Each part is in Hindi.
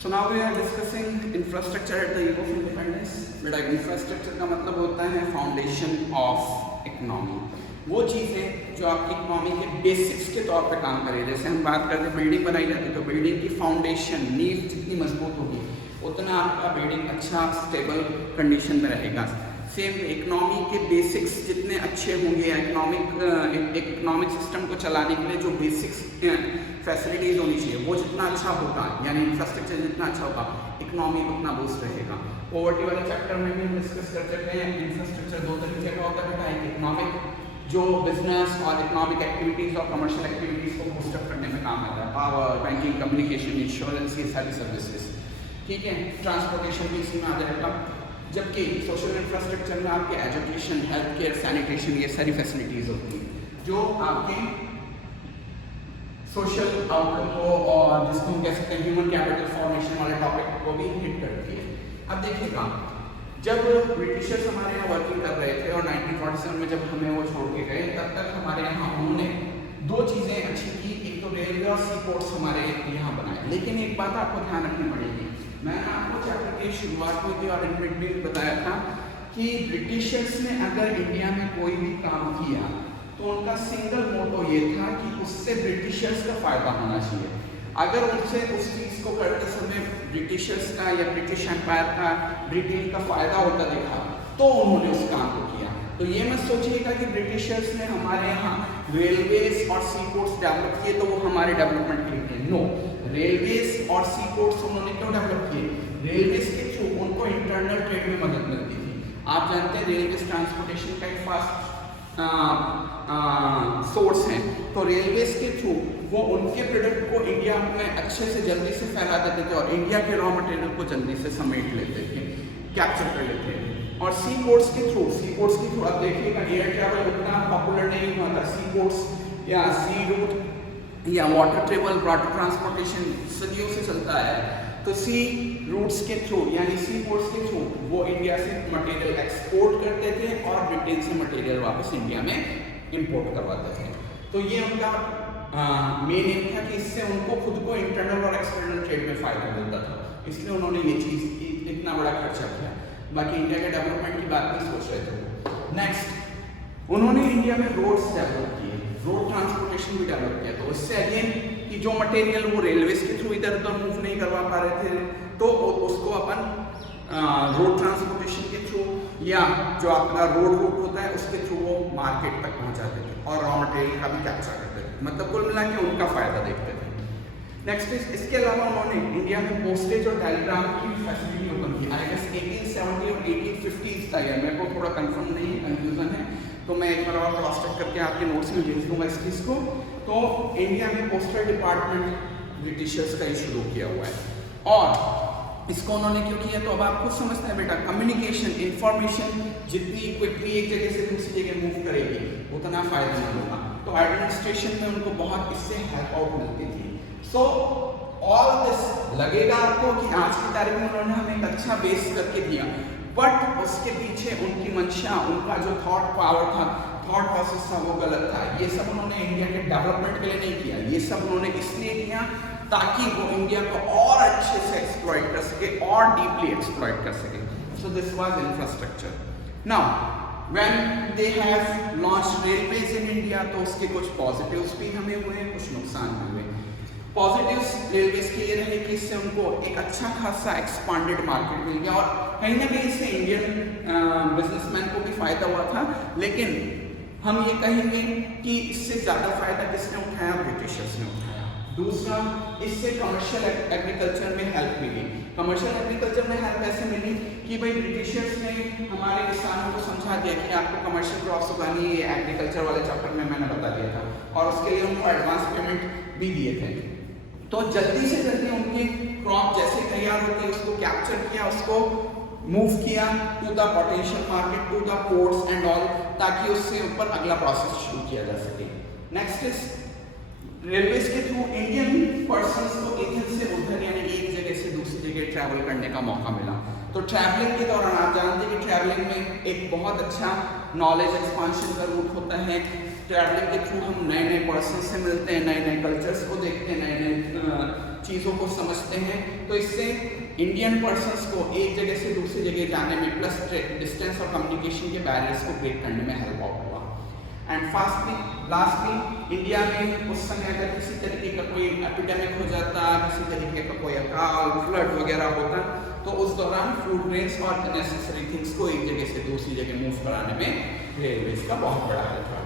So now we are discussing infrastructure at the eve of independence. बेटा इंफ्रास्ट्रक्चर का मतलब होता है फाउंडेशन ऑफ इकोनॉमी, वो चीज़ें जो आपकी इकोनॉमी के बेसिक्स के तौर पे काम करें। जैसे हम बात करते हैं बिल्डिंग बनाई जाती है तो बिल्डिंग की फाउंडेशन नींव जितनी मजबूत होगी उतना आपका बिल्डिंग अच्छा स्टेबल कंडीशन में रहेगा। सेम इकोनॉमी के बेसिक्स जितने अच्छे होंगे, इकोनॉमिक सिस्टम को चलाने के लिए जो बेसिक्स फैसिलिटीज़ होनी चाहिए वो जितना अच्छा होगा, यानी इंफ्रास्ट्रक्चर जितना अच्छा होगा इकोनॉमी उतना बूस्ट रहेगा। पॉवर्टी वाले चैप्टर में भी हम डिस्कस कर सकते हैं इंफ्रास्ट्रक्चर दो तरीके का होता है। एक इकोनॉमिक जो बिजनेस और इकोनॉमिक एक्टिविटीज़ और कमर्शियल एक्टिविटीज़ को बूस्टअप करने में काम आता है, पावर, बैंकिंग, कम्युनिकेशन, इंश्योरेंस, ये सारी सर्विसेज, ठीक है। ट्रांसपोर्टेशन भी इसी में आ जाएगा। जबकि सोशल इंफ्रास्ट्रक्चर में आपके एजुकेशन, हेल्थ केयर, सैनिटेशन, ये सारी फैसिलिटीज़ होती हैं जो आपके सोशल आउटकम को और जिसको हम कह सकते हैं ह्यूमन कैपिटल फॉर्मेशन वाले टॉपिक को भी हिट करती है। अब देखिएगा, जब ब्रिटिशर्स हमारे यहाँ वर्किंग कर रहे थे और 1947 में जब हमें वो छोड़ के गए, तब तक हमारे यहाँ उन्होंने दो चीज़ें अच्छी की। एक तो रेलवे और सी पोर्ट्स हमारे यहाँ बनाए। लेकिन एक बात आपको ध्यान रखनी पड़ेगी, मैंने आपको चैप्टर की शुरुआत में भी और इनमें भी बताया था कि ब्रिटिशर्स ने अगर इंडिया में कोई भी काम किया तो उनका सिंगल मोटो ये था कि उससे ब्रिटिशर्स का फ़ायदा होना चाहिए। अगर उनसे उस चीज़ को करते समय ब्रिटिशर्स का या ब्रिटिश एम्पायर का, ब्रिटेन का फ़ायदा होता देखा तो उन्होंने उस काम को किया। तो ये मत सोचिएगा कि ब्रिटिशर्स ने हमारे यहाँ रेलवेज और सी पोर्ट्स डेवलप किए तो वो हमारे डेवलपमेंट के लिए थे। नो, रेलवेज और सी पोर्ट्स उन्होंने क्यों डेवलप किए? रेलवेज के थ्रू उनको इंटरनल ट्रेड में मदद मिलती थी। आप जानते हैं रेलवेज ट्रांसपोर्टेशन का एक फास्ट सोर्स हैं, तो रेलवेज के थ्रू वो उनके प्रोडक्ट को इंडिया में अच्छे से जल्दी से फैला देते थे और इंडिया के रॉ मटेरियल को जल्दी से समेट लेते थे, कैप्चर कर लेते थे। और सी पोर्ट्स के थ्रू अब देखिएगा एयर ट्रैवल उतना पॉपुलर नहीं हुआ था। सी पोर्ट्स या सी रूट या वाटर ट्रेवल, वाटर ट्रांसपोर्टेशन सदियों से चलता है। तो सी रूट्स के थ्रू यानी सी पोर्ट्स के थ्रू वो इंडिया से मटेरियल एक्सपोर्ट करते थे और ब्रिटेन से मटेरियल वापस इंडिया में इंपोर्ट करवाते थे। तो ये उनका मेन एम था कि इससे उनको खुद को इंटरनल और एक्सटर्नल ट्रेड में फ़ायदा मिलता था, इसलिए उन्होंने ये चीज़ इतना बड़ा खर्चा किया। बाकी इंडिया के डेवलपमेंट की बात नहीं सोच रहे थे। नेक्स्ट, उन्होंने इंडिया में रोड्स डेवलप किए, रोड ट्रांसपोर्टेशन भी डेवलप किया। तो उससे अगेन कि जो मटेरियल वो रेलवेज के थ्रू इधर उधर मूव नहीं करवा पा रहे थे तो उसको अपन रोड ट्रांसपोर्टेशन के थ्रू या जो आपका रोड रूट होता है उसके थ्रू वो मार्केट तक पहुंचाते थे और रॉ मटेरियल का भी कैप्चर करते थे। मतलब कुल मिला के उनका फ़ायदा देखते थे। नेक्स्ट इसके अलावा उन्होंने इंडिया में पोस्टेज और टेलीग्राम की फैसिलिटी ओपन की। आई गेस 1870 और 1850 था, मेरे को थोड़ा कंफर्म नहीं है, कंफ्यूजन है, तो मैं एक बार और क्रॉस चेक करके आपके नोट्स में भेज दूंगा इस चीज़ को। तो इंडिया में पोस्टल डिपार्टमेंट ब्रिटिशर्स का ही शुरू किया हुआ है और इसको उन्होंने क्यों किया तो अब आप खुद समझते हैं बेटा। कम्युनिकेशन, इंफॉर्मेशन जितनी क्विकली एक जगह से दूसरी जगह मूव करेगी उतना फायदेमंद होगा। तो एडमिनिस्ट्रेशन में उनको बहुत इससे हेल्प आउट मिलती थी। सो ऑल दिस लगेगा आपको कि आज की तारीख में उन्होंने हमें एक अच्छा बेस करके दिया, बट उसके पीछे उनकी मंशा, उनका जो थॉट पावर था, थॉट प्रोसेस था, वो गलत था। ये सब उन्होंने इंडिया के डेवलपमेंट के लिए नहीं किया, ये सब उन्होंने इसलिए किया ताकि वो इंडिया को और अच्छे से एक्सप्लॉइट कर सके और डीपली एक्सप्लॉइट कर सके। So this was infrastructure. Now when they have launched railways in India तो उसके कुछ पॉजिटिव्स भी हमें हुए, कुछ नुकसान भी हुए। पॉजिटिव्स रेलवेज के ये रहे कि इससे उनको एक अच्छा खासा एक्सपांडेड मार्केट मिल गया और कहीं ना कहीं इससे इंडियन बिजनेसमैन को भी फायदा हुआ था। लेकिन हम ये कहेंगे कि इससे ज़्यादा फायदा किसने उठाया? ब्रिटिशर्स ने उठाया। दूसरा, इससे कमर्शियल एग्रीकल्चर में हेल्प मिली। कमर्शियल एग्रीकल्चर में हेल्प ऐसे मिली कि भाई ब्रिटिशर्स ने हमारे किसानों को समझा दिया कि आपको कमर्शियल क्रॉप्स उगानी है, एग्रीकल्चर वाले चैप्टर में मैंने बता दिया था, और उसके लिए उनको एडवांस पेमेंट भी दिए थे। तो जल्दी से जल्दी उनकी क्रॉप जैसे तैयार होती है उसको कैप्चर किया, उसको मूव किया to the potential market, to the ports and all, ताकि उससे ऊपर अगला प्रोसेस शुरू किया जा सके। नेक्स्ट इज रेलवेज के थ्रू इंडियन पर्सन्स को इधर से उधर यानी एक जगह से दूसरी जगह ट्रैवल करने का मौका मिला। तो ट्रैवलिंग के दौरान आप जानते हैं कि ट्रैवलिंग में एक बहुत अच्छा नॉलेज एक्सपांशन का रूट होता है। ट्रैवलिंग के थ्रू हम नए नए पर्सन से मिलते हैं, नए नए कल्चर्स को देखते हैं, नए नए चीज़ों को समझते हैं, तो इससे इंडियन पर्सन्स को एक जगह से दूसरी जगह जाने में प्लस डिस्टेंस और कम्युनिकेशन के बैरियर्स को ब्रेक करने में हेल्प आउट हुआ। एंड लास्टली इंडिया में उस समय अगर किसी तरीके का कोई एपिडेमिक हो जाता, किसी तरीके का कोई अकाल फ्लड वगैरह होता, तो उस दौरान फूड ग्रेन्स और नेसेसरी थिंग्स को एक जगह से दूसरी जगह मूव कराने में रेलवेज का बहुत बड़ा हेल्प रहा।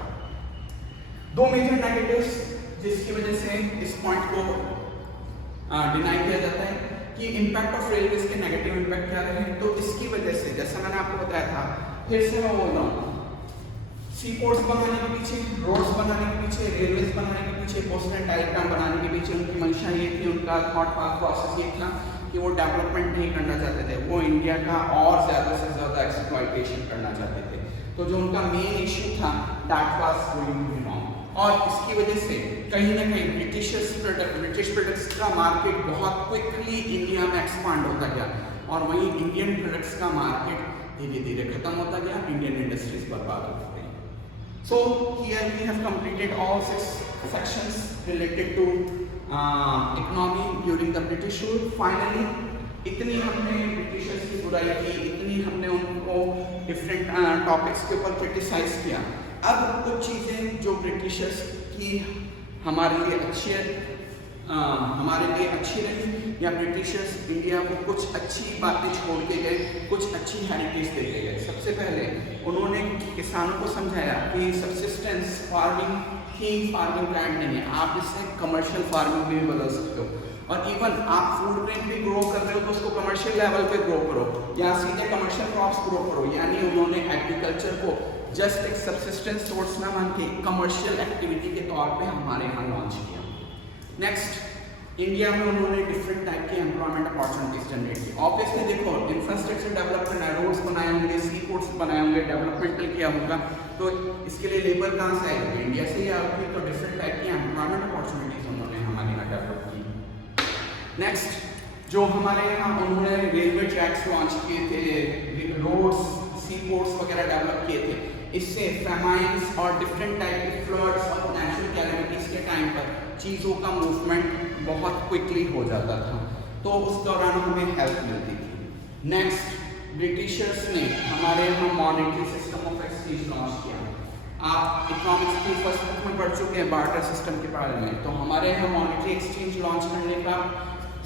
दो मेजर नेगेटिव्स जिसकी वजह से इस पॉइंट को डिनाई किया जाता है कि इम्पैक्ट ऑफ रेलवेज के नेगेटिव इम्पैक्ट क्या रहे, तो इसकी वजह से जैसा मैंने आपको बताया था, फिर से मैं बोल रहा हूँ, सी पोर्ट्स बनाने के पीछे, रोड्स बनाने के पीछे, रेलवेज बनाने के पीछे, पोस्ट एंड टेलीग्राम बनाने के पीछे उनकी मंशा ये थी, उनका थॉट प्रोसेस ये था कि वो डेवलपमेंट नहीं करना चाहते थे, वो इंडिया का और ज़्यादा से ज़्यादा एक्सप्लॉयटेशन करना चाहते थे। तो जो उनका मेन इशू था that was going to be wrong, और इसकी वजह से कहीं ना कहीं ब्रिटिश प्रोडक्ट्स का मार्केट बहुत क्विकली इंडिया में एक्सपांड होता गया, और वहीं इंडियन प्रोडक्ट्स का मार्केट धीरे धीरे खत्म होता गया, इंडियन इंडस्ट्रीज बर्बाद होती गई। So here we have completed all 6 sections related to economy during the British rule. Finally, इतनी हमने ब्रिटिशर्स की बुराई की, इतनी हमने उनको डिफरेंट टॉपिक्स के ऊपर क्रिटिसाइज किया। अब कुछ चीज़ें जो ब्रिटिशर्स की हमारे लिए अच्छी रही, या ब्रिटिशर्स इंडिया को कुछ अच्छी बातें छोड़ के गए, कुछ अच्छी हेरिटेज दे के गए। सबसे पहले उन्होंने किसानों को समझाया कि सब्सिस्टेंस फार्मिंग ही फार्मिंग प्लांट नहीं है, आप इससे कमर्शियल फार्मिंग में भी बदल सकते हो, और इवन आप फूड ग्रेन भी ग्रो कर रहे हो तो उसको कमर्शियल लेवल पे ग्रो करो, या सीधे कमर्शियल क्रॉप्स ग्रो करो। यानी उन्होंने एग्रीकल्चर को जस्ट एक सब्सिस्टेंस सोर्स ना मान के कमर्शियल एक्टिविटी के तौर पे हमारे यहाँ लॉन्च किया। नेक्स्ट, इंडिया में उन्होंने डिफरेंट टाइप की एम्प्लॉयमेंट अपॉर्चुनिटीज जनरेट की। ऑब्वियसली देखो, इंफ्रास्ट्रक्चर डेवलप करना है, रोड्स बनाए होंगे, सी पोर्ट्स बनाए होंगे, डेवलपमेंटल किया होगा, तो इसके लिए लेबर कहाँ से आएगी? इंडिया से ही आएगी। तो डिफरेंट टाइप की एम्प्लॉयमेंट अपॉर्चुनिटीज उन्होंने हमारे यहाँ डेवलप की। नेक्स्ट, जो हमारे यहाँ उन्होंने रेलवे ट्रैक्स लॉन्च किए थे, रोड्स, सी पोर्ट्स वगैरह डेवलप किए थे, इससे फेमाइन्स और डिफरेंट टाइप के फ्लड्स और नेचुरल कैलेमिटीज के टाइम पर चीज़ों का मूवमेंट बहुत क्विकली हो जाता था, तो उस दौरान हमें हेल्प मिलती थी। नेक्स्ट, ब्रिटिशर्स ने हमारे यहाँ monetary system of exchange launch किया। आप इकोनॉमिक्स की फर्स्ट बुक में पढ़ चुके हैं बार्टर सिस्टम के बारे में, तो हमारे यहाँ मॉनेटरी एक्सचेंज लॉन्च करने का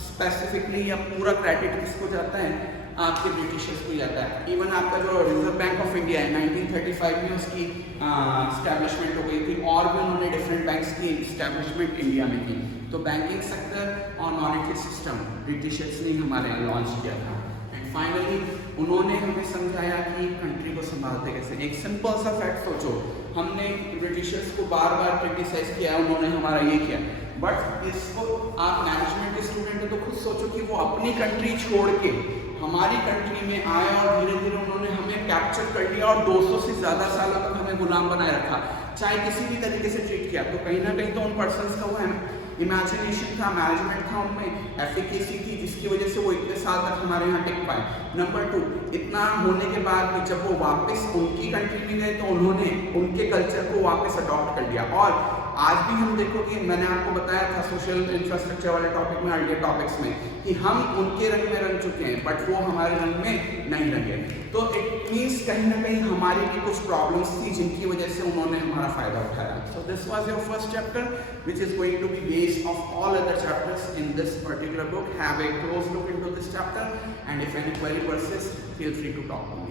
स्पेसिफिकली या पूरा क्रेडिट किसको जाता है? आपके ब्रिटिशर्स को जाता है। इवन आपका जो रिजर्व बैंक ऑफ इंडिया है 1935 में उसकी स्टैब्लिशमेंट हो गई थी, और भी उन्होंने डिफरेंट बैंक्स की स्टैब्लिशमेंट इंडिया में की। तो बैंकिंग सेक्टर और मॉनेटरी सिस्टम ब्रिटिशर्स ने हमारे यहाँ लॉन्च किया था। एंड फाइनली उन्होंने हमें समझाया कि कंट्री को संभालते कैसे। एक सिंपल सा फैक्ट सोचो, हमने ब्रिटिशर्स को बार बार क्रिटिसाइज किया, उन्होंने हमारा ये किया, बट इसको आप मैनेजमेंट के स्टूडेंट हो तो खुद सोचो कि वो अपनी कंट्री छोड़ के हमारी कंट्री में आए और धीरे धीरे उन्होंने हमें कैप्चर कर लिया और 200 से ज़्यादा सालों तक हमें गुलाम बनाए रखा, चाहे किसी भी तरीके से ट्रीट किया। तो कहीं ना कहीं तो उन पर्सन्स का वो है इमेजिनेशन था, मैनेजमेंट था, उनमें एफिकेसी थी, जिसकी वजह से वो इतने साल तक हमारे यहाँ टिक पाए। नंबर 2, इतना होने के बाद भी जब वो वापस उनकी कंट्री में गए तो उन्होंने उनके कल्चर को वापस अडॉप्ट कर लिया। और आज भी हम देखोगे, मैंने आपको बताया था सोशल इंफ्रास्ट्रक्चर वाले टॉपिक में, अर्लियर टॉपिक्स में, कि हम उनके रंग में रंग चुके हैं बट वो हमारे रंग में नहीं रंगे। तो इट मीन्स कहीं ना कहीं हमारी भी कुछ प्रॉब्लम्स थी जिनकी वजह से उन्होंने हमारा फायदा उठाया। So this was your first chapter which is going to be base of all other chapters in this particular book. Have a close look into this chapter, and if any query persists, feel free to talk to me.